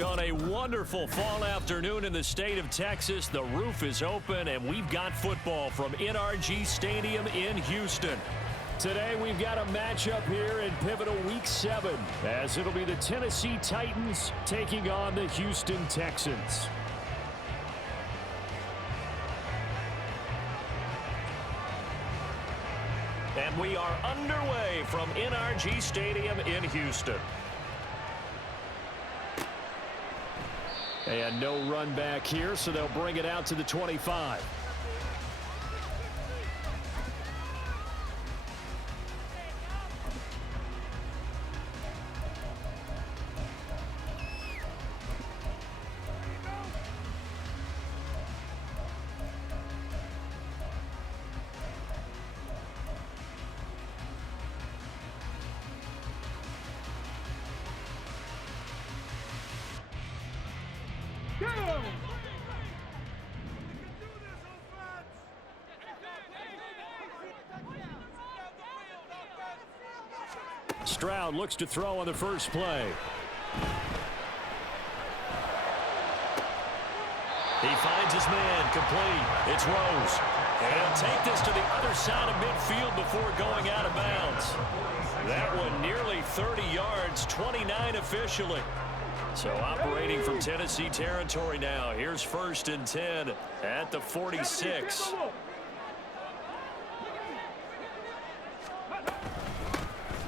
On a wonderful fall afternoon in the state of Texas, the roof is open, and we've got football from NRG Stadium in Houston. Today, we've got a matchup here in pivotal Week 7, as it'll be the Tennessee Titans taking on the Houston Texans. And we are underway from NRG Stadium in Houston. And no run back here, so they'll bring it out to the 25. Stroud looks to throw on the first play. He finds his man, complete. It's Rose. And he'll take this to the other side of midfield before going out of bounds. That one nearly 30 yards, 29 officially. So operating from Tennessee territory now. Here's 1st and 10 at the 46.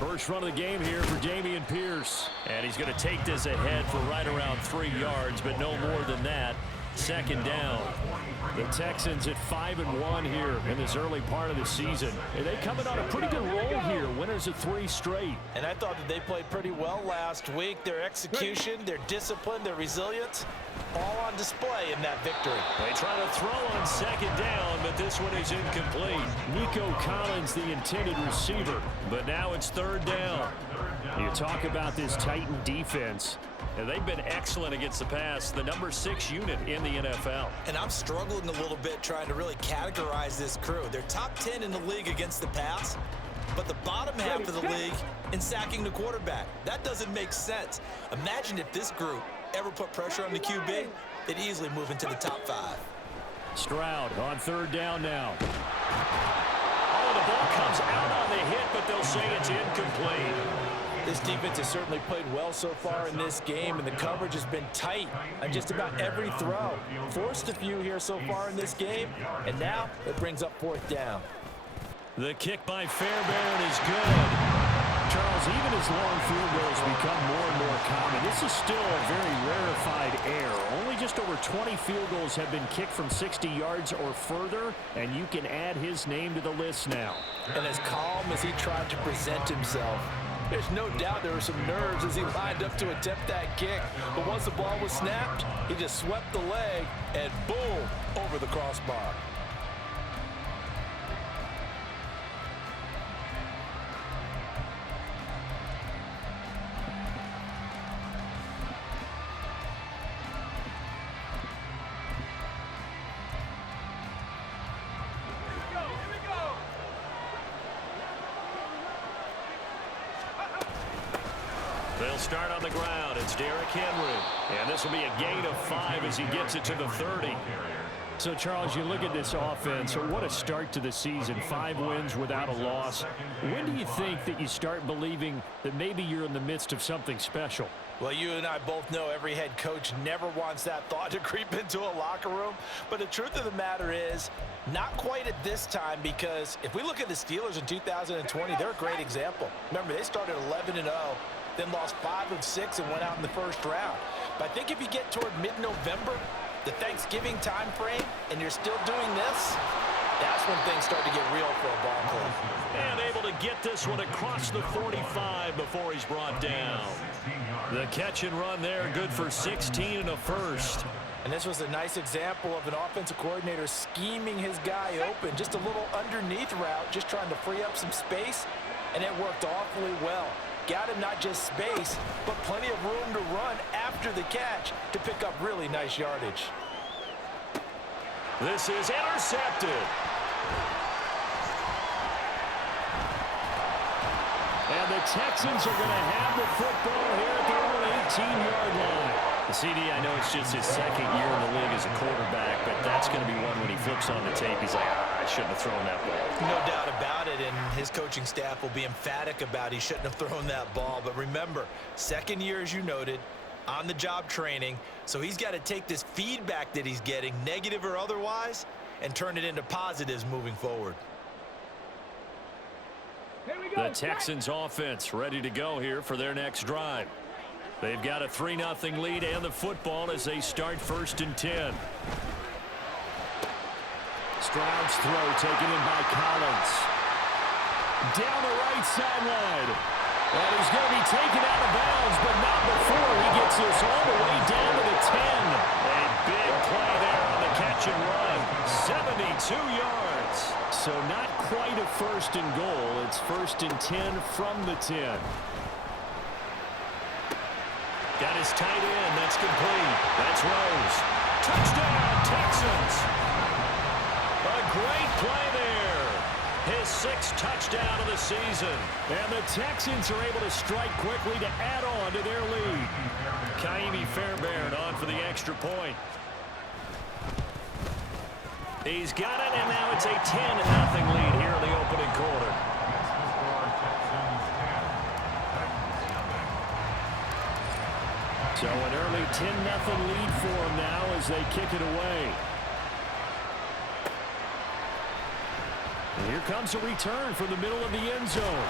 First run of the game here for Dameon Pierce. And he's going to take this ahead for right around 3 yards, but no more than that. 2nd down. The Texans at 5-1 here in this early part of the season. And they coming on a pretty good roll here. Winners of 3 straight. And I thought that they played pretty well last week. Their execution, their discipline, their resilience, all on display in that victory. They try to throw on 2nd down, but this one is incomplete. Nico Collins, the intended receiver, but now it's 3rd down. You talk about this Titan defense. And they've been excellent against the pass, the number 6 unit in the NFL. And I'm struggling a little bit trying to really categorize this crew. They're top 10 in the league against the pass, but the bottom half of the league in sacking the quarterback. That doesn't make sense. Imagine if this group ever put pressure on the QB, they'd easily move into the top 5. Stroud on 3rd down now. Oh, the ball comes out on the hit, but they'll say it's incomplete. This defense has certainly played well so far in this game, and the coverage has been tight on just about every throw. Forced a few here so far in this game, and now it brings up 4th down. The kick by Fairbairn is good. Charles, even as long field goals become more and more common, this is still a very rarefied air. Only just over 20 field goals have been kicked from 60 yards or further, and you can add his name to the list now. And as calm as he tried to present himself, there's no doubt there were some nerves as he lined up to attempt that kick. But once the ball was snapped, he just swept the leg and boom, over the crossbar. They'll start on the ground. It's Derrick Henry. And this will be a gain of 5 as he gets it to the 30. So, Charles, you look at this offense. What a start to the season. 5 wins without a loss. When do you think that you start believing that maybe you're in the midst of something special? Well, you and I both know every head coach never wants that thought to creep into a locker room. But the truth of the matter is, not quite at this time, because if we look at the Steelers in 2020, they're a great example. Remember, they started 11-0, then lost 5 of 6 and went out in the first round. But I think if you get toward mid-November, the Thanksgiving time frame, and you're still doing this, that's when things start to get real for a ball club. And able to get this one across the 45 before he's brought down. The catch and run there, good for 16 and a first. And this was a nice example of an offensive coordinator scheming his guy open. Just a little underneath route, just trying to free up some space, and it worked awfully well. Got him not just space, but plenty of room to run after the catch to pick up really nice yardage. This is intercepted. And the Texans are going to have the football here at their own 18-yard line. CD, I know it's just his second year in the league as a quarterback, but that's going to be one when he flips on the tape. He's like, I shouldn't have thrown that ball. No doubt about it, and his coaching staff will be emphatic about he shouldn't have thrown that ball. But remember, second year, as you noted, on-the-job training, so he's got to take this feedback that he's getting, negative or otherwise, and turn it into positives moving forward. The Texans offense ready to go here for their next drive. They've got a 3-0 lead and the football as they start 1st and 10. Stroud's throw taken in by Collins. Down the right sideline. And he's going to be taken out of bounds, but not before he gets this all the way down to the 10. A big play there on the catch and run. 72 yards. So not quite a 1st and goal. It's 1st and 10 from the 10. Got his tight end. That's complete. That's Rose. Touchdown, Texans. A great play there. His 6th touchdown of the season. And the Texans are able to strike quickly to add on to their lead. Kaimi Fairbairn on for the extra point. He's got it, and now it's a 10-0 lead here in the opening quarter. So an early 10-0 lead for him now as they kick it away. And here comes a return from the middle of the end zone.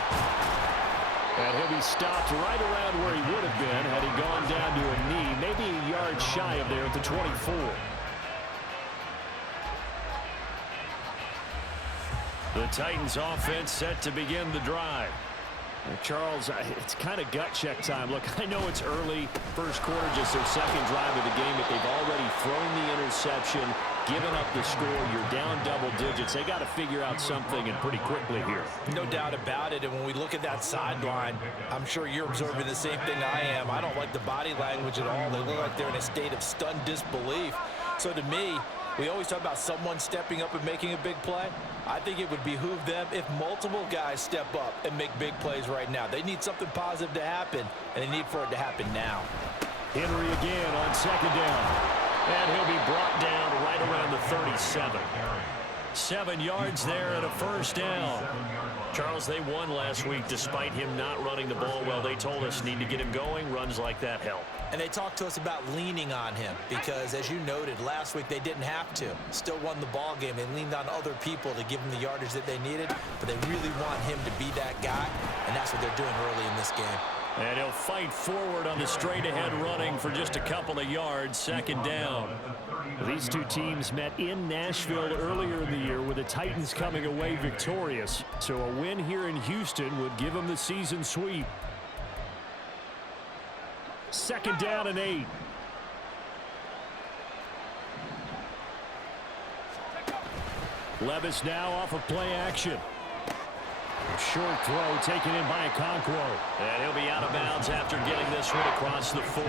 And he'll be stopped right around where he would have been had he gone down to a knee, maybe a yard shy of there at the 24. The Titans offense set to begin the drive. Charles, it's kind of gut check time. Look, I know it's early, first quarter, just their second drive of the game, but they've already thrown the interception, given up the score. You're down double digits. They got to figure out something, and pretty quickly here. No doubt about it, and when we look at that sideline, I'm sure you're observing the same thing I am. I don't like the body language at all. They look like they're in a state of stunned disbelief. So to me, we always talk about someone stepping up and making a big play. I think it would behoove them if multiple guys step up and make big plays right now. They need something positive to happen, and they need for it to happen now. Henry again on 2nd down. And he'll be brought down right around the 37. 7 yards there and a 1st down. Charles, they won last week despite him not running the ball well. They told us need to get him going. Runs like that help. And they talked to us about leaning on him because, as you noted, last week they didn't have to. Still won the ball game. They leaned on other people to give them the yardage that they needed, but they really want him to be that guy, and that's what they're doing early in this game. And he'll fight forward on the straight-ahead running for just a couple of yards, 2nd down. These two teams met in Nashville earlier in the year with the Titans coming away victorious. So a win here in Houston would give them the season sweep. 2nd down and 8. Levis now off of play action. Short throw taken in by Okonkwo. And he'll be out of bounds after getting this one across the 40.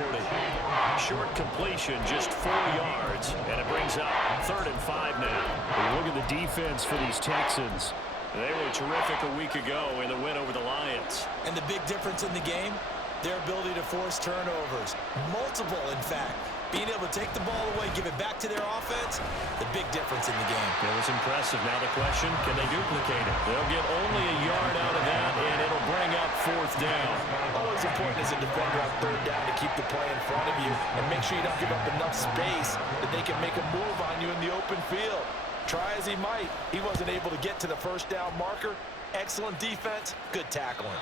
Short completion, just 4 yards. And it brings up 3rd and 5 now. Look at the defense for these Texans. They were terrific a week ago in the win over the Lions. And the big difference in the game, their ability to force turnovers. Multiple, in fact. Being able to take the ball away, give it back to their offense, the big difference in the game. It was impressive. Now the question, can they duplicate it? They'll get only a yard out of that, and it'll bring up 4th down. Always important as a defender on 3rd down to keep the play in front of you and make sure you don't give up enough space that they can make a move on you in the open field. Try as he might, he wasn't able to get to the 1st down marker. Excellent defense, good tackling.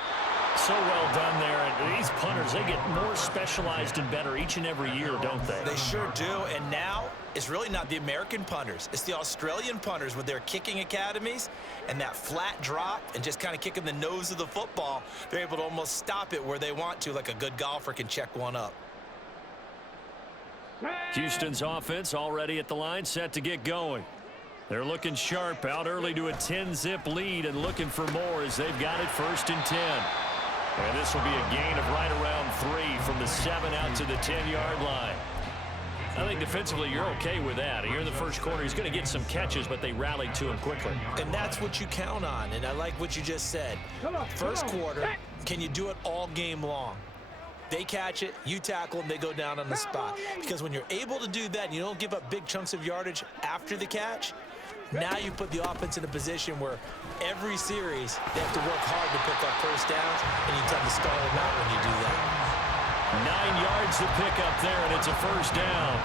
So well done there. And these punters, they get more specialized and better each and every year, don't they? They sure do. And now it's really not the American punters. It's the Australian punters with their kicking academies and that flat drop and just kind of kicking the nose of the football. They're able to almost stop it where they want to, like a good golfer can check one up. Houston's offense already at the line, set to get going. They're looking sharp, out early to a 10-zip lead and looking for more as they've got it 1st and 10. And this will be a gain of right around 3 from the 7 out to the 10-yard line. I think defensively you're okay with that. Here in the first quarter, he's going to get some catches, but they rallied to him quickly. And that's what you count on, and I like what you just said. First quarter, can you do it all game long? They catch it, you tackle them, they go down on the spot. Because when you're able to do that and you don't give up big chunks of yardage after the catch, now you put the offense in a position where every series they have to work hard to pick up first downs, and you tend to stall them out when you do that. 9 yards to pick up there, and it's a first down.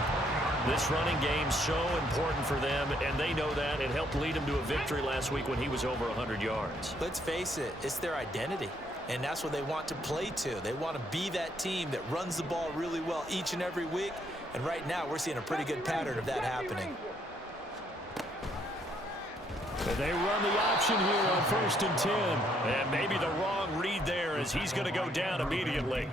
This running game's so important for them, and they know that. It helped lead them to a victory last week when he was over 100 yards. Let's face it, it's their identity, and that's what they want to play to. They want to be that team that runs the ball really well each and every week, and right now we're seeing a pretty good pattern of that happening. They run the option here on 1st and 10. And maybe the wrong read there as he's going to go down immediately.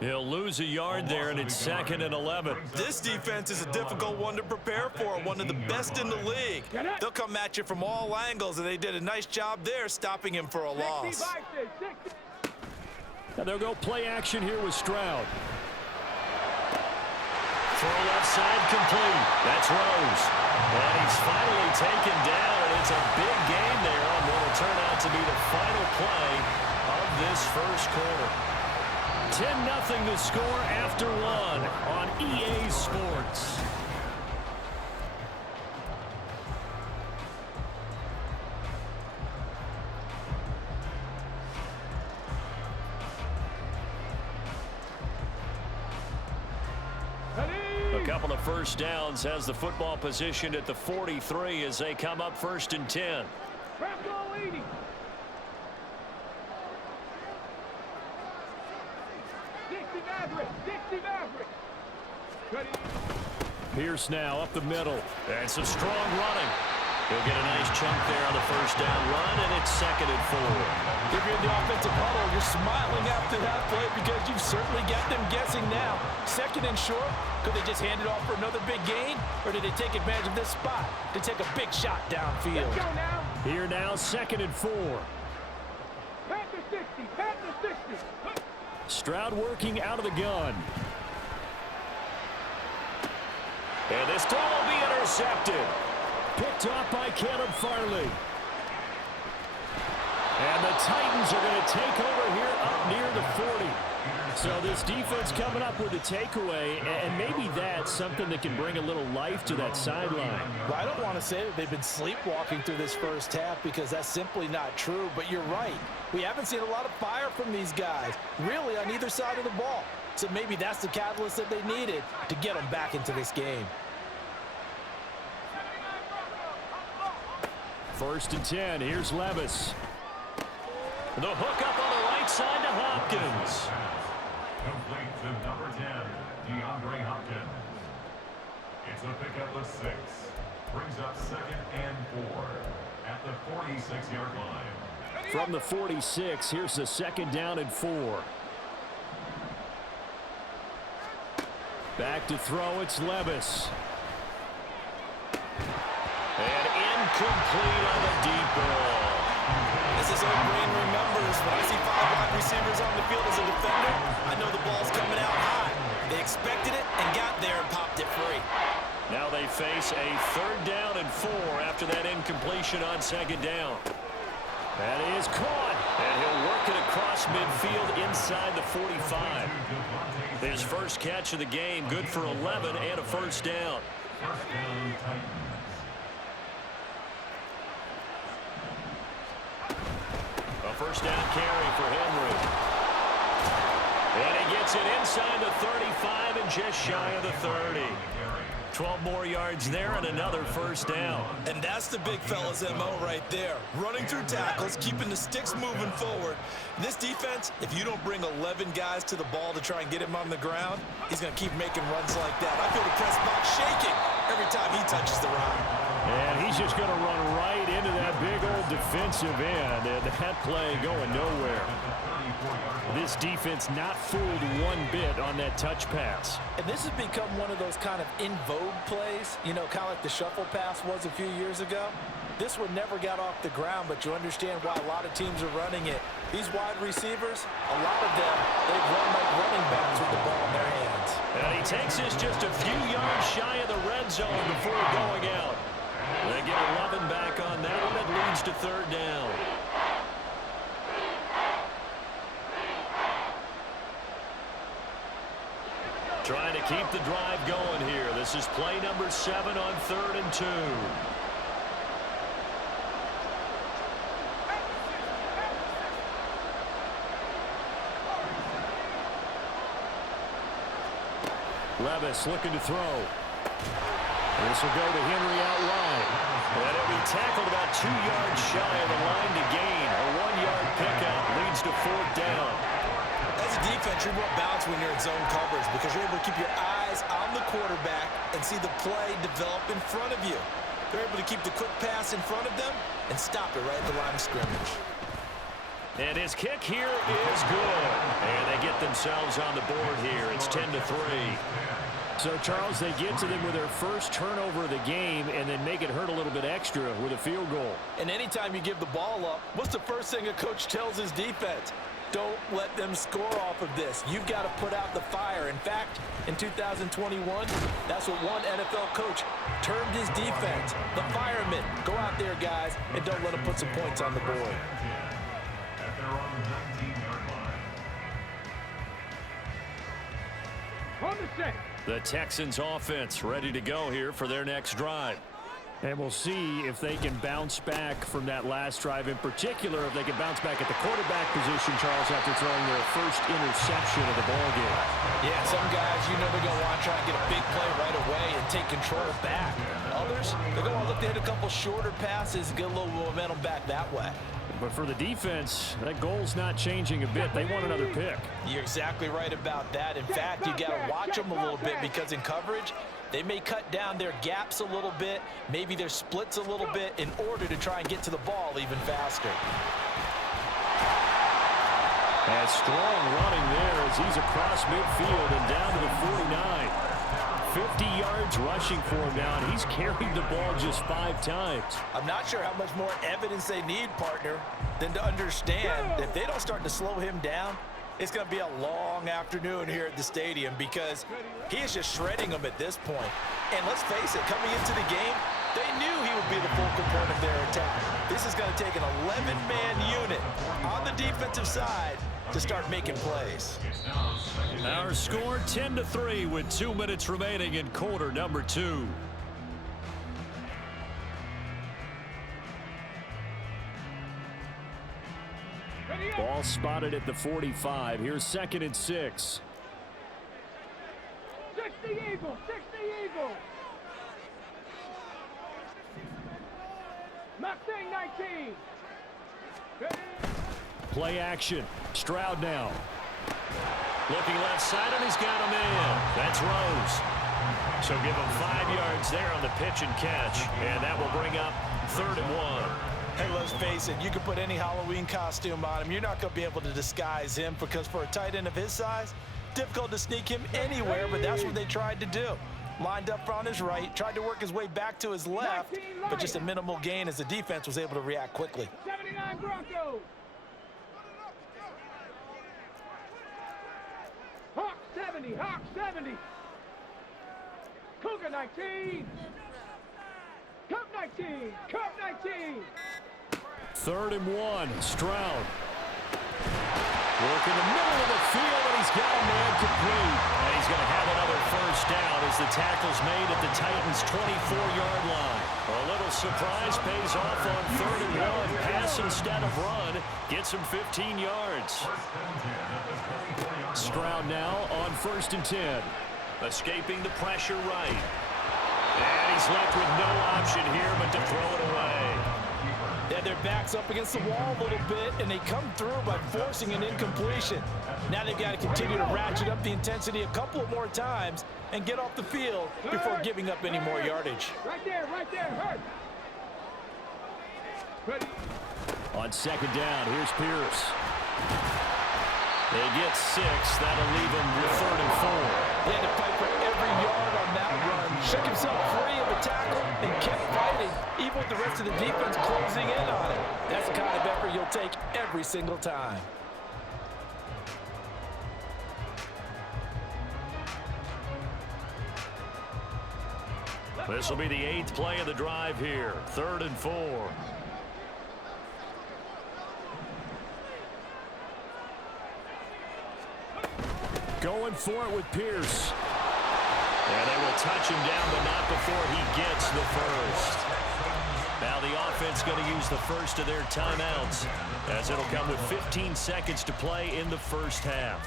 He'll lose a yard there, and it's 2nd and 11. This defense is a difficult one to prepare for, one of the best in the league. They'll come at you from all angles, and they did a nice job there stopping him for a loss. Now they'll go play action here with Stroud. Throw left side complete. That's Rose. And he's finally taken down, and it's a big game there on what will turn out to be the final play of this first quarter. 10-0 the score after 1 on EA Sports. A couple of first downs has the football positioned at the 43 as they come up 1st and 10. Pierce now up the middle. And some strong running. He'll get a nice chunk there on the first down run, and it's 2nd and 4. If you're in the offensive huddle, you're smiling after that play because you've certainly got them guessing now. 2nd and short, could they just hand it off for another big gain, or did they take advantage of this spot to take a big shot downfield? Let's go now. Here now, 2nd and 4. Pat the 60, pat the 60. Stroud working out of the gun. And this throw will be intercepted. Picked off by Caleb Farley. And the Titans are going to take over here up near the 40. So this defense coming up with a takeaway, and maybe that's something that can bring a little life to that sideline. Well, I don't want to say that they've been sleepwalking through this first half because that's simply not true, but you're right. We haven't seen a lot of fire from these guys, really on either side of the ball. So maybe that's the catalyst that they needed to get them back into this game. 1st and 10, here's Levis. The hook up on the right side to Hopkins. Complete to number 10, DeAndre Hopkins. It's a pickup of 6. Brings up 2nd and 4 at the 46-yard line. From the 46, here's the 2nd down and 4. Back to throw, it's Levis. And incomplete on the deep ball. As his own brain remembers, when I see 5 wide receivers on the field as a defender, I know the ball's coming out high. They expected it and got there and popped it free. Now they face a 3rd down and 4 after that incompletion on 2nd down. That is caught, and he'll work it across midfield inside the 45. His first catch of the game, good for 11 and a first down. First down, Titans. A first down carry for Henry. And he gets it inside the 35 and just shy of the 30. 12 more yards there and another first down. And that's the big fella's MO right there. Running through tackles, keeping the sticks moving forward. This defense, if you don't bring 11 guys to the ball to try and get him on the ground, he's going to keep making runs like that. I feel the press box shaking every time he touches the rock. And he's just going to run right into that big old defensive end. And that play going nowhere. This defense not fooled one bit on that touch pass. And this has become one of those kind of in vogue plays, you know, kind of like the shuffle pass was a few years ago. This one never got off the ground, but you understand why a lot of teams are running it. These wide receivers, a lot of them, they run like running backs with the ball in their hands. And he takes us just a few yards shy of the red zone before going out. They get 11 back on that one. It leads to 3rd down. Trying to keep the drive going here. This is play number 7 on 3rd and 2. Levis looking to throw. This will go to Henry out wide. And he'll be tackled about 2 yards shy of the line to gain. A 1-yard pickup leads to 4th down. As a defense, you're more balanced when you're in zone coverage because you're able to keep your eyes on the quarterback and see the play develop in front of you. They're able to keep the quick pass in front of them and stop it right at the line of scrimmage. And his kick here is good. And they get themselves on the board here. It's 10-3. So, Charles, they get to them with their first turnover of the game and then make it hurt a little bit extra with a field goal. And anytime you give the ball up, what's the first thing a coach tells his defense? Don't let them score off of this. You've got to put out the fire. In fact, in 2021, that's what one NFL coach termed his defense, the firemen. Go out there, guys, and don't let them put some points on the board. At their own 19-yard line. On the set. The Texans offense ready to go here for their next drive. And we'll see if they can bounce back from that last drive, in particular if they can bounce back at the quarterback position, Charles, after throwing their first interception of the ballgame. Yeah, some guys, you know they're going to want to try and get a big play right away and take control back. Others, they're going to look to hit a couple shorter passes and get a little momentum back that way. But for the defense, that goal's not changing a bit. They want another pick. You're exactly right about that. In fact, you got to watch them a little bit because in coverage, they may cut down their gaps a little bit, maybe their splits a little bit in order to try and get to the ball even faster. And strong running there as he's across midfield and down to the 49. 50 yards rushing for him now, and he's carried the ball just 5 times. I'm not sure how much more evidence they need, partner, than to understand that if they don't start to slow him down, it's going to be a long afternoon here at the stadium because he is just shredding them at this point. And let's face it, coming into the game, they knew he would be the focal point of their attack. This is going to take an 11-man unit on the defensive side to start making plays. Our score 10-3 with 2 minutes remaining in quarter number 2. Ball spotted at the 45. Here's 2nd and 6. 60 Eagles, 60 Eagles. Mustang 19. Play action. Stroud now. Looking left side, and he's got him in. That's Rose. So give him 5 yards there on the pitch and catch, and that will bring up 3rd and 1. Hey, let's face it, you can put any Halloween costume on him. You're not going to be able to disguise him because for a tight end of his size, difficult to sneak him anywhere, but that's what they tried to do. Lined up on his right, tried to work his way back to his left, but just a minimal gain as the defense was able to react quickly. 79 Broncos. Hawk 70, Hawk 70. Cougar 19. Cup 19, Cup 19. 3rd and 1. Stroud. Work in the middle of the field, and he's got a man complete. And he's going to have another first down as the tackle's made at the Titans' 24-yard line. A little surprise pays off on 3rd and 1. Pass instead of run. Gets him 15 yards. Stroud now on 1st and 10. Escaping the pressure right. And he's left with no option here but to throw it away. Yeah, their back's up against the wall a little bit, and they come through by forcing an incompletion. Now they've got to continue to ratchet up the intensity a couple more times and get off the field before giving up any more yardage. Right there, hurt. Ready. On 2nd down, here's Pierce. They get 6. That'll leave them with 3rd and 4. They had to fight for every yard on that run. Shook himself free of the tackle and kept fighting, even with the rest of the defense closing in on it. That's the kind of effort you'll take every single time. This will be the 8th play of the drive here. 3rd and 4. Going for it with Pierce. touch him down, but not before he gets the first. Now the offense going to use the first of their timeouts, as it'll come with 15 seconds to play in the first half.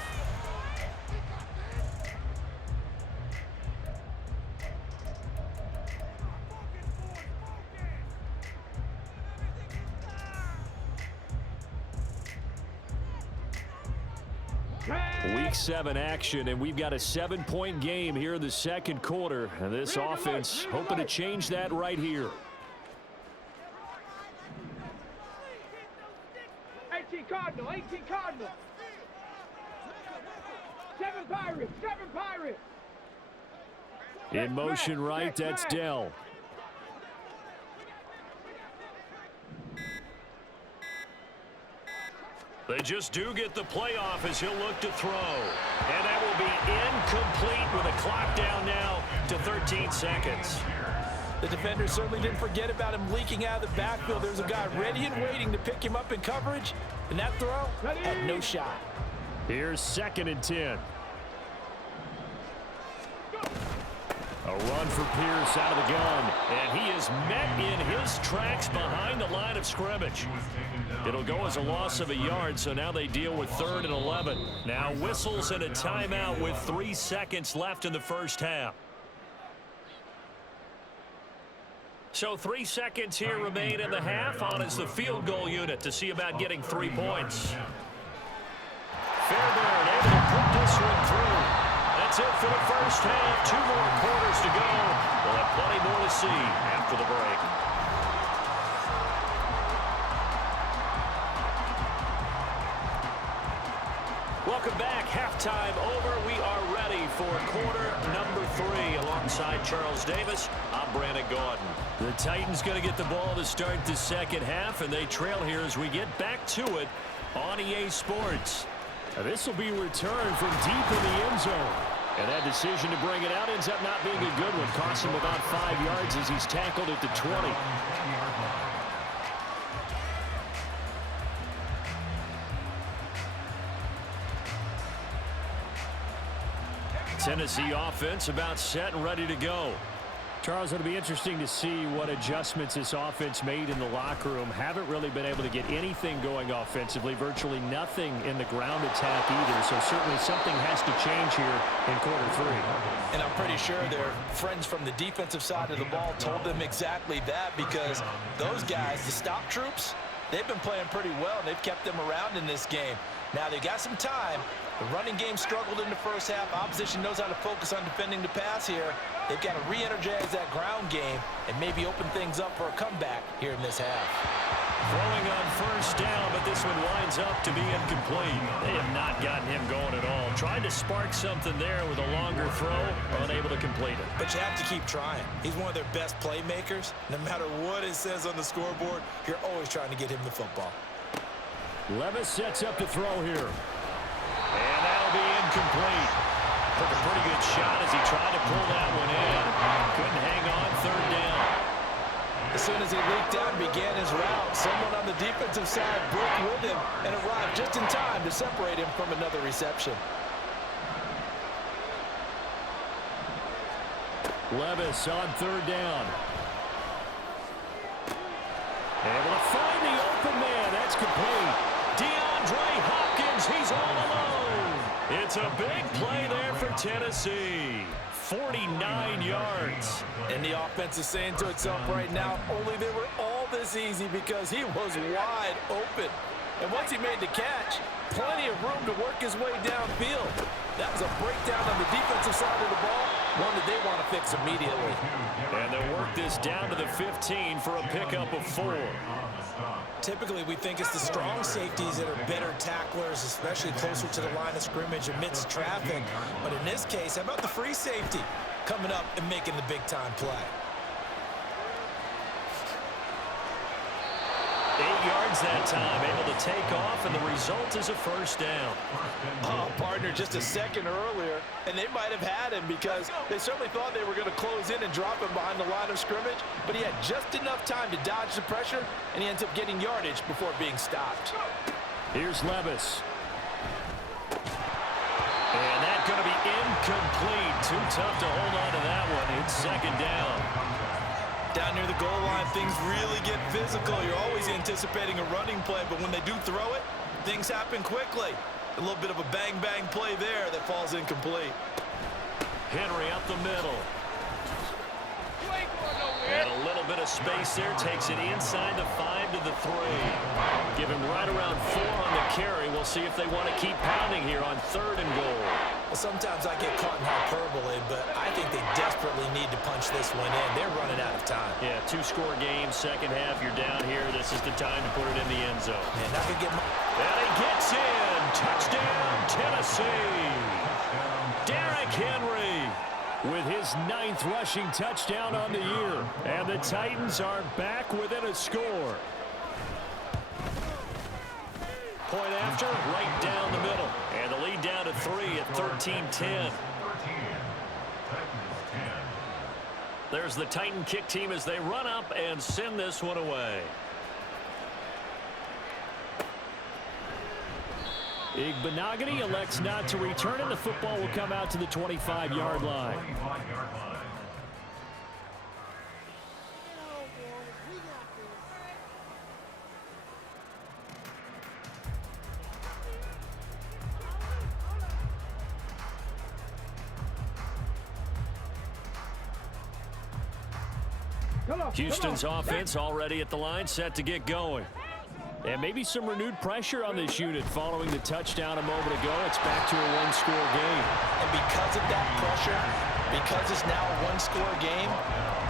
Week 7 action, and we've got a 7-point game here in the second quarter. And this offense hoping to change that right here. 18 Cardinal, 18 Cardinal. 7 Pirates, 7 Pirates. In motion right, that's Dell. They just do get the playoff as he'll look to throw. And that will be incomplete with a clock down now to 13 seconds. The defender certainly didn't forget about him leaking out of the backfield. There's a guy ready and waiting to pick him up in coverage. And that throw had no shot. Here's 2nd and 10. A run for Pierce out of the gun. And he is met in his tracks behind the line of scrimmage. It'll go as a loss of a yard, so now they deal with 3rd and 11. Now whistles and a timeout with 3 seconds left in the first half. So 3 seconds here remain in the half. On is the field goal unit to see about getting 3 points. Fairbairn able to put this one through. That's it for the first half. 2 more quarters to go. We'll have plenty more to see after the break. Welcome back. Halftime over. We are ready for quarter number 3. Alongside Charles Davis, I'm Brandon Gaudin. The Titans going to get the ball to start the second half, and they trail here as we get back to it on EA Sports. This will be returned from deep in the end zone. And that decision to bring it out ends up not being a good one. Costs him about 5 yards as he's tackled at the 20. Tennessee offense about set and ready to go. Charles, it'll be interesting to see what adjustments this offense made in the locker room. Haven't really been able to get anything going offensively. Virtually nothing in the ground attack either. So certainly something has to change here in quarter 3. And I'm pretty sure their friends from the defensive side of the ball told them exactly that, because those guys, the stop troops, they've been playing pretty well. They've kept them around in this game. Now they've got some time. The running game struggled in the first half. Opposition knows how to focus on defending the pass here. They've got to re-energize that ground game and maybe open things up for a comeback here in this half. Throwing on first down, but this one winds up to be incomplete. They have not gotten him going at all. Tried to spark something there with a longer throw, unable to complete it. But you have to keep trying. He's one of their best playmakers. No matter what it says on the scoreboard, you're always trying to get him the football. Levis sets up to throw here. And that'll be incomplete. Took a pretty good shot as he tried to pull that one in. Couldn't hang on, 3rd down. As soon as he leaked out and began his route, someone on the defensive side broke with him and arrived just in time to separate him from another reception. Levis on 3rd down. Able to find the open man. That's complete. DeAndre Hopkins, he's all alone. It's a big play there for Tennessee. 49 yards. And the offense is saying to itself right now, only they were all this easy because he was wide open. And once he made the catch, plenty of room to work his way downfield. That was a breakdown on the defensive side of the ball, one that they want to fix immediately. And they'll work this down to the 15 for a pickup of 4. Typically, we think it's the strong safeties that are better tacklers, especially closer to the line of scrimmage amidst traffic. But in this case, how about the free safety coming up and making the big-time play? 8 yards that time, able to take off, and the result is a first down. Oh, partner, just a second earlier, and they might have had him because they certainly thought they were going to close in and drop him behind the line of scrimmage, but he had just enough time to dodge the pressure, and he ends up getting yardage before being stopped. Here's Levis. And that's going to be incomplete. Too tough to hold on to that one. it's second down. Down near the goal line, things really get physical. You're always anticipating a running play, but when they do throw it, things happen quickly. A little bit of a bang-bang play there that falls incomplete. Henry up the middle. And a little bit of space there. Takes it inside the 5 to the 3. Give him right around 4 on the carry. We'll see if they want to keep pounding here on 3rd and goal. Well, sometimes I get caught in hyperbole, but I think they desperately need to punch this one in. They're running out of time. Yeah, 2-score game, second half. You're down here. This is the time to put it in the end zone. Man, not gonna get and he gets in. Touchdown, Tennessee. Derrick Henry with his 9th rushing touchdown on the year. And the Titans are back within a score. Point after, right down the middle. And the lead down to 3 at 13-10. There's the Titan kick team as they run up and send this one away. Igbenogany elects not to return, and the football will come out to the 25-yard line. Houston's offense already at the line, set to get going. And maybe some renewed pressure on this unit following the touchdown a moment ago. It's back to a 1-score game. And because of that pressure, because it's now a 1-score game,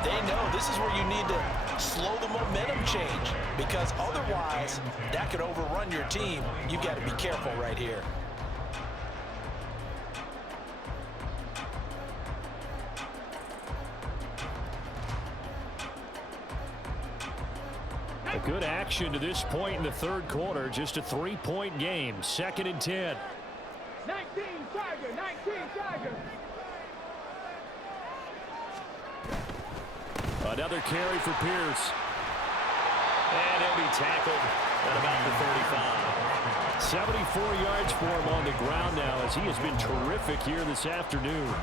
they know this is where you need to slow the momentum change, because otherwise that could overrun your team. You've got to be careful right here. A good action to this point in the 3rd quarter. Just a 3-point game. 2nd and 10. 19 Tiger, 19 Tiger. Another carry for Pierce. And he'll be tackled at about the 35. 74 yards for him on the ground now, as he has been terrific here this afternoon.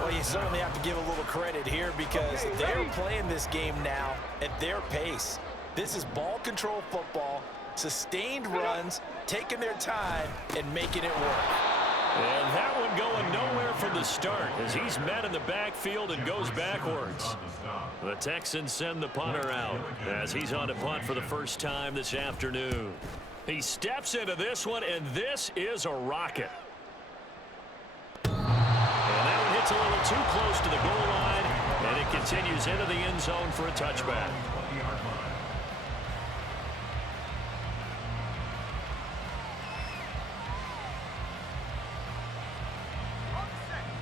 Well, you certainly have to give a little credit here, because they're playing this game now at their pace. This is ball control football, sustained runs, taking their time and making it work. And that one going nowhere from the start, as he's met in the backfield and goes backwards. The Texans send the punter out as he's on to punt for the first time this afternoon. He steps into this one, and this is a rocket. And that one hits a little too close to the goal line, and it continues into the end zone for a touchback.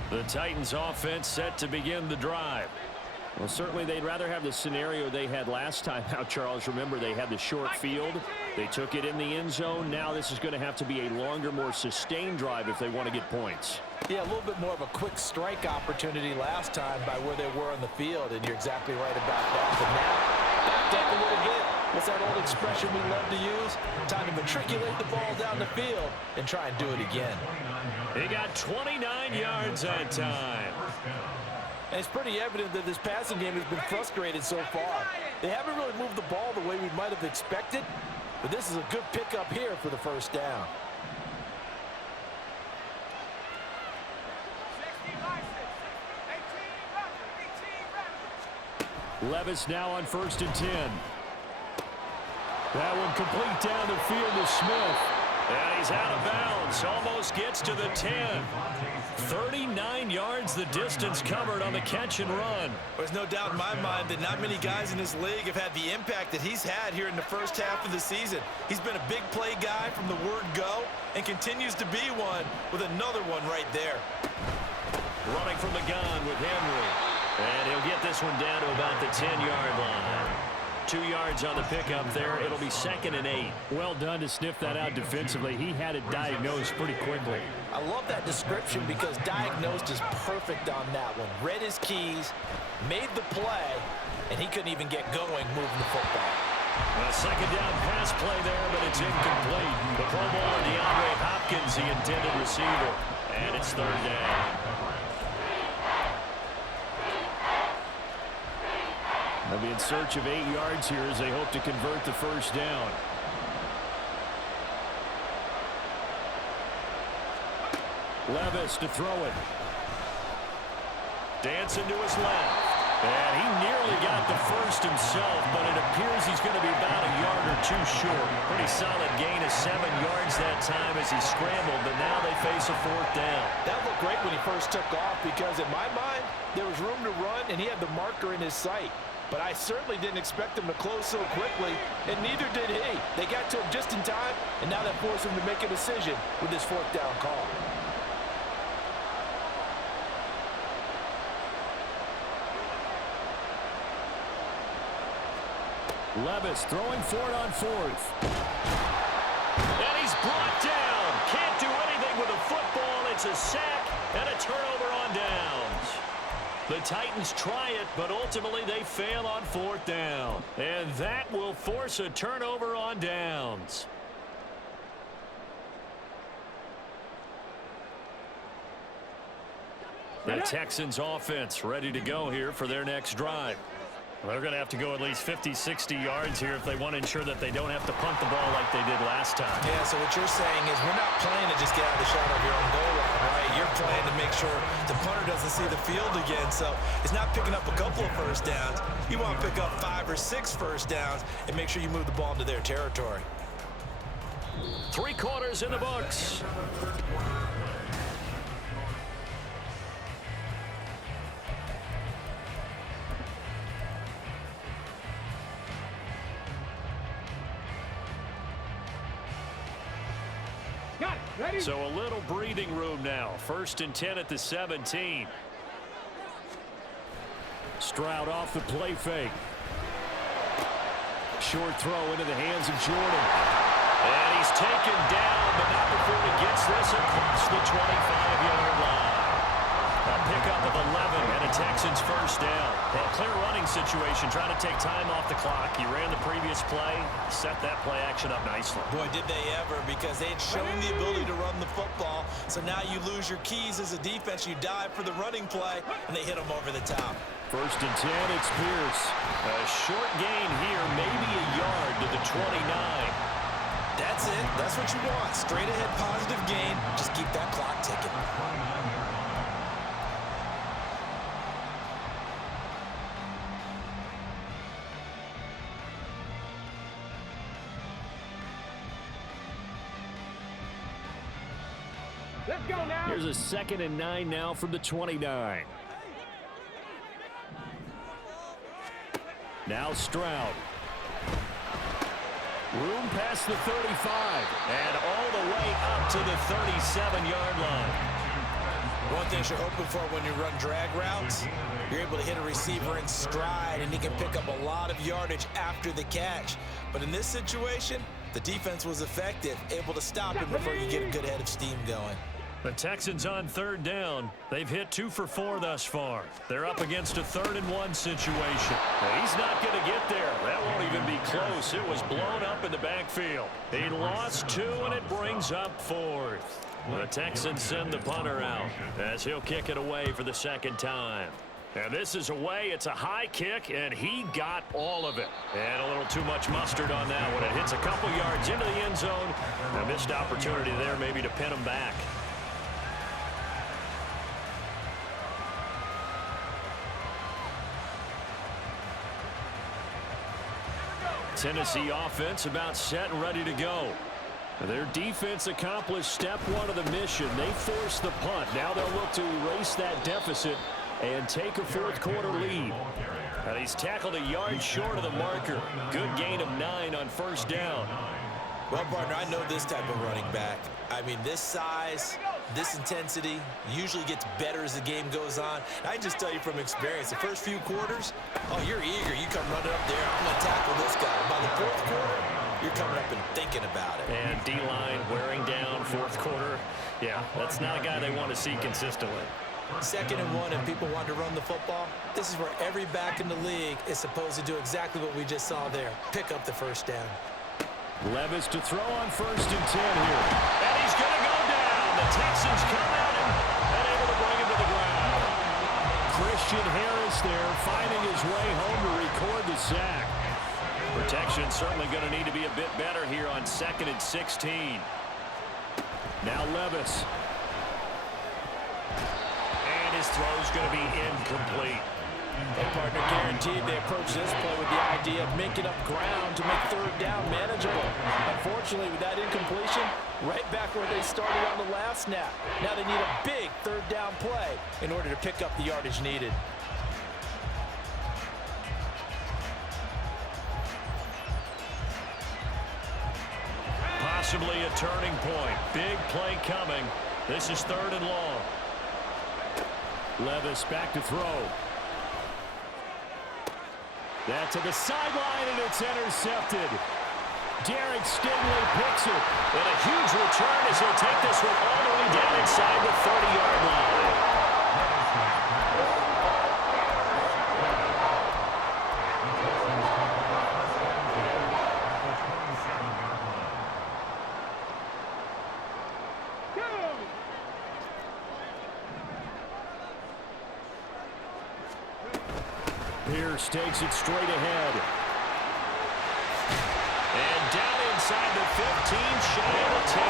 The Titans offense set to begin the drive. Well, certainly they'd rather have the scenario they had last time out, Charles. Remember, they had the short field. They took it in the end zone. Now this is going to have to be a longer, more sustained drive if they want to get points. Yeah, a little bit more of a quick strike opportunity last time by where they were on the field, and you're exactly right about that. But now, backed up a little bit. What's that old expression we love to use? Time to matriculate the ball down the field and try and do it again. He got 29 yards that time. And it's pretty evident that this passing game has been frustrated so far. They haven't really moved the ball the way we might have expected, but this is a good pickup here for the first down. Levis now on 1st and 10. That one complete down the field to Smith. And he's out of bounds. Almost gets to the 10. 39 yards the distance covered on the catch and run. There's no doubt in my mind that not many guys in this league have had the impact that he's had here in the first half of the season. He's been a big play guy from the word go and continues to be one with another one right there. Running from the gun with Henry. And he'll get this one down to about the 10-yard line. 2 yards on the pickup there. It'll be 2nd and 8. Well done to sniff that out defensively. He had it diagnosed pretty quickly. I love that description because diagnosed is perfect on that one. Read his keys, made the play, and he couldn't even get going moving the football. A second down pass play there, but it's incomplete. The Pro Bowler DeAndre Hopkins, the intended receiver. And it's 3rd down. They'll be in search of 8 yards here as they hope to convert the first down. Levis to throw it. Dancing to his left. And he nearly got the first himself, but it appears he's going to be about a yard or two short. Pretty solid gain of 7 yards that time as he scrambled, but now they face a 4th down. That looked great when he first took off because in my mind, there was room to run and he had the marker in his sight. But I certainly didn't expect him to close so quickly, and neither did he. They got to him just in time, and now that forced him to make a decision with this 4th down call. Levis throwing for it on 4th. And he's brought down. Can't do anything with a football. It's a sack and a turnover on downs. The Titans try it, but ultimately they fail on 4th down. And that will force a turnover on downs. The Texans offense ready to go here for their next drive. They're going to have to go at least 50, 60 yards here if they want to ensure that they don't have to punt the ball like they did last time. Yeah, so what you're saying is we're not playing to just get out of the shadow of your own goal line, right? You're playing to make sure the punter doesn't see the field again. So it's not picking up a couple of first downs. You want to pick up 5 or 6 first downs and make sure you move the ball into their territory. 3 quarters in the books. So a little breathing room now. 1st and 10 at the 17. Stroud off the play fake. Short throw into the hands of Jordan. And he's taken down, but not before he gets this across the 25-yard line. A pickup of 11 and a Texans first down. Well, clear running situation, trying to take time off the clock. He ran the previous play, set that play action up nicely. Boy, did they ever, because they had shown the ability to run the football. So now you lose your keys as a defense. You dive for the running play, and they hit them over the top. 1st and 10, it's Pierce. A short gain here, maybe a yard to the 29. That's it. That's what you want. Straight ahead positive gain. Just keep that clock ticking. Let's go now. Here's a 2nd and 9 now from the 29. Now Stroud. Room past the 35. And all the way up to the 37-yard line. One thing you're hoping for when you run drag routes, you're able to hit a receiver in stride, and he can pick up a lot of yardage after the catch. But in this situation, the defense was effective, able to stop him before you get a good head of steam going. The Texans on 3rd down. They've hit 2 for 4 thus far. They're up against a 3rd and 1 situation. He's not going to get there. That won't even be close. It was blown up in the backfield. He lost 2, and it brings up 4th. The Texans send the punter out as he'll kick it away for the 2nd time. And this is away. It's a high kick, and he got all of it. And a little too much mustard on that one. It hits a couple yards into the end zone. A missed opportunity there maybe to pin him back. Tennessee offense about set and ready to go. Their defense accomplished step 1 of the mission. They forced the punt. Now they'll look to erase that deficit and take a 4th quarter lead. And he's tackled a yard short of the marker. Good gain of 9 on 1st down. Well, partner, I know this type of running back. I mean, this size, this intensity usually gets better as the game goes on. And I just tell you from experience, the first few quarters, oh, you're eager. You come running up there, I'm going to tackle this guy. By the 4th quarter, you're coming up and thinking about it. And D-line wearing down 4th quarter. Yeah, that's not a guy they want to see consistently. 2nd and 1, and people want to run the football. This is where every back in the league is supposed to do exactly what we just saw there. Pick up the first down. Levis to throw on 1st and 10 here. And he's going to go down. The Texans come at him and able to bring him to the ground. Chris Christian Harris there, finding his way home to record the sack. Protection certainly going to need to be a bit better here on 2nd and 16. Now Levis. And his throw's going to be incomplete. Their partner guaranteed they approach this play with the idea of making up ground to make 3rd down manageable. Unfortunately, with that incompletion, right back where they started on the last snap. Now they need a big 3rd down play in order to pick up the yardage needed. Possibly a turning point. Big play coming. This is 3rd and long. Levis back to throw. That to the sideline, and it's intercepted. Derek Stingley picks it. And a huge return as he'll take this one all the way down inside the 30-yard line. Pierce takes it straight ahead. And down inside the 15, shy of the 10.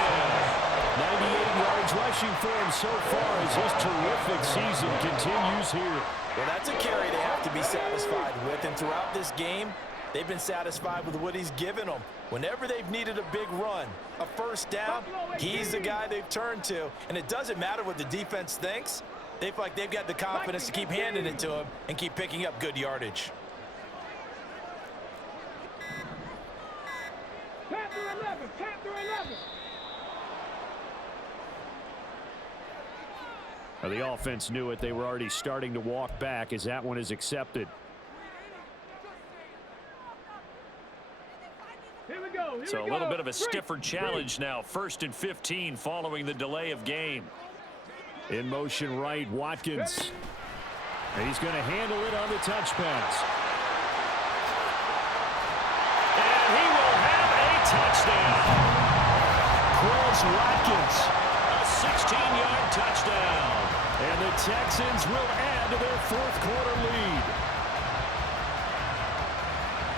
98 yards rushing for him so far as his terrific season continues here. Well, that's a carry they have to be satisfied with, and throughout this game, they've been satisfied with what he's given them. Whenever they've needed a big run, a 1st down, he's the guy they've turned to. And it doesn't matter what the defense thinks. They feel like they've got the confidence to keep handing it to him and keep picking up good yardage. Panther 11, Panther 11. The offense knew it. They were already starting to walk back as that one is accepted. Here we go. So a little bit of a stiffer challenge now. 1st and 15 following the delay of game. In motion right, Watkins. And he's going to handle it on the touch pass. And he will have a touchdown. Chris Watkins. A 16-yard touchdown. And the Texans will add to their 4th quarter lead.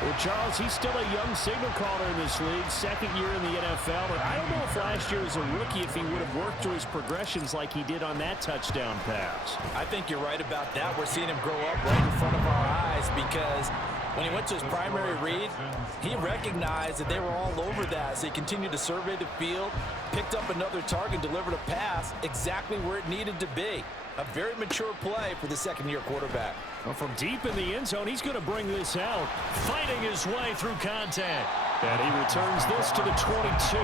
Well, Charles, he's still a young signal caller in this league, 2nd year in the NFL. But I don't know if last year as a rookie, if he would have worked through his progressions like he did on that touchdown pass. I think you're right about that. We're seeing him grow up right in front of our eyes because when he went to his primary read, he recognized that they were all over that. So he continued to survey the field, picked up another target, delivered a pass exactly where it needed to be. A very mature play for the 2nd-year quarterback. Well, from deep in the end zone, he's going to bring this out. Fighting his way through contact. And he returns this to the 22.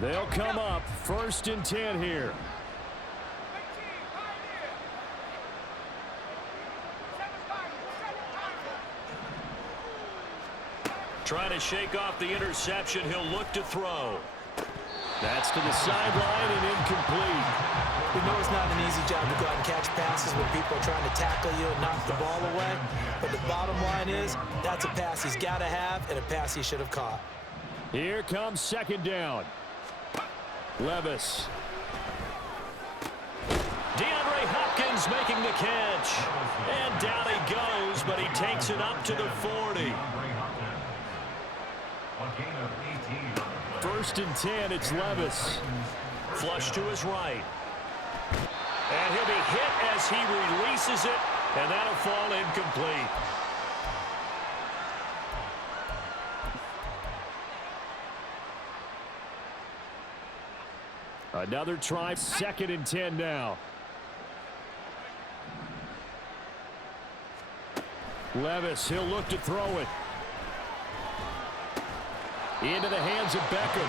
They'll come up 1st and 10 here. Trying to shake off the interception. He'll look to throw. That's to the sideline and incomplete. We know it's not an easy job to go out and catch passes when people are trying to tackle you and knock the ball away. But the bottom line is that's a pass he's got to have and a pass he should have caught. Here comes 2nd down. Levis. DeAndre Hopkins making the catch. And down he goes, but he takes it up to the 40. 1st and 10, it's Levis. Flush to his right. And he'll be hit as he releases it, and that'll fall incomplete. Another try, 2nd and 10 now. Levis, he'll look to throw it. Into the hands of Beckham.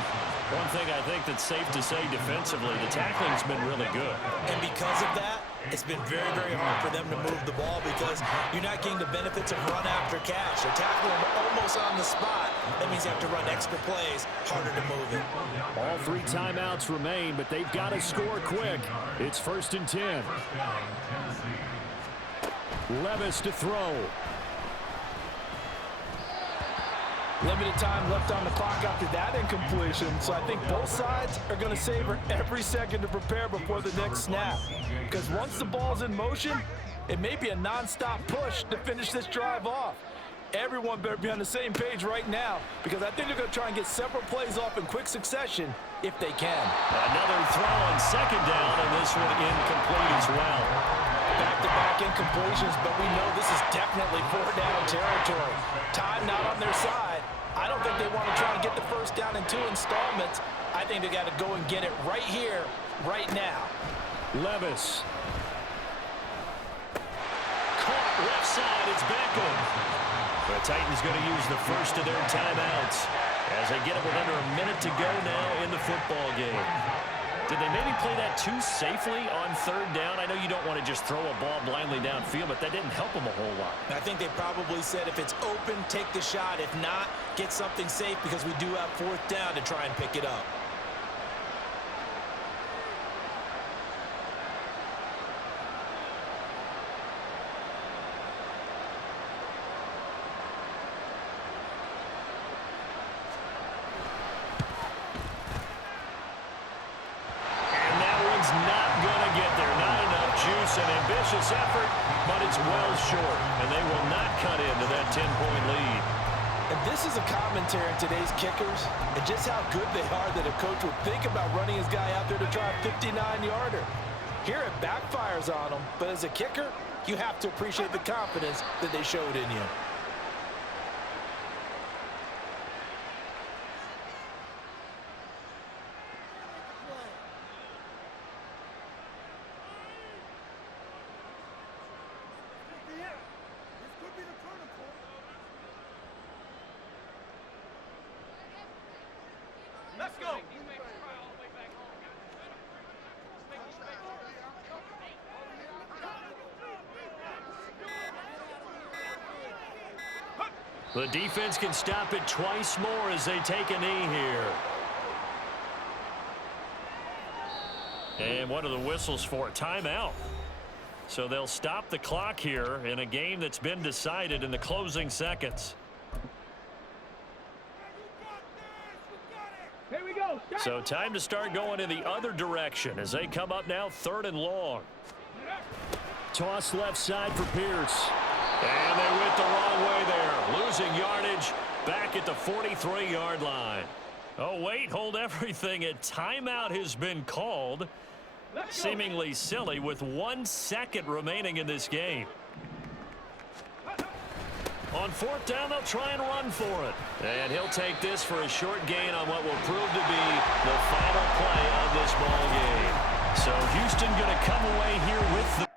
One thing I think that's safe to say defensively, the tackling's been really good. And because of that, It's been very, very hard for them to move the ball because you're not getting the benefits of run after catch. They're tackling them almost on the spot. That means you have to run extra plays, harder to move it. All 3 timeouts remain, but they've got to score quick. It's 1st and 10. Levis to throw. Limited time left on the clock after that incompletion, so I think both sides are going to savor every second to prepare before the next snap. Because once the ball's in motion, it may be a non-stop push to finish this drive off. Everyone better be on the same page right now, because I think they're going to try and get several plays off in quick succession if they can. Another throw on 2nd down, and this one incomplete as well. Back-to-back incompletions, but we know this is definitely 4-down territory. Time not on their side. I don't think they want to try to get the 1st down in 2 installments. I think they got to go and get it right here, right now. Levis. Caught left side, it's Beckham. The Titans going to use the first of their timeouts as they get it with under a minute to go now in the football game. Did they maybe play that too safely on 3rd down? I know you don't want to just throw a ball blindly downfield, but that didn't help them a whole lot. I think they probably said if it's open, take the shot. If not, get something safe because we do have 4th down to try and pick it up. An ambitious effort, but it's well short, and they will not cut into that 10-point lead. And this is a commentary on today's kickers and just how good they are that a coach would think about running his guy out there to try a 59-yarder. Here it backfires on them, but as a kicker, you have to appreciate the confidence that they showed in you. Let's go. The defense can stop it twice more as they take a knee here. And what are the whistles for? Timeout. So they'll stop the clock here in a game that's been decided in the closing seconds. Here we go. So time to start going in the other direction as they come up now 3rd and long. Toss left side for Pierce. And they went the wrong way there. Losing yardage back at the 43-yard line. Oh, wait, hold everything. A timeout has been called. Seemingly silly with 1 second remaining in this game. On 4th down, they'll try and run for it. And he'll take this for a short gain on what will prove to be the final play of this ball game. So Houston going to come away here with the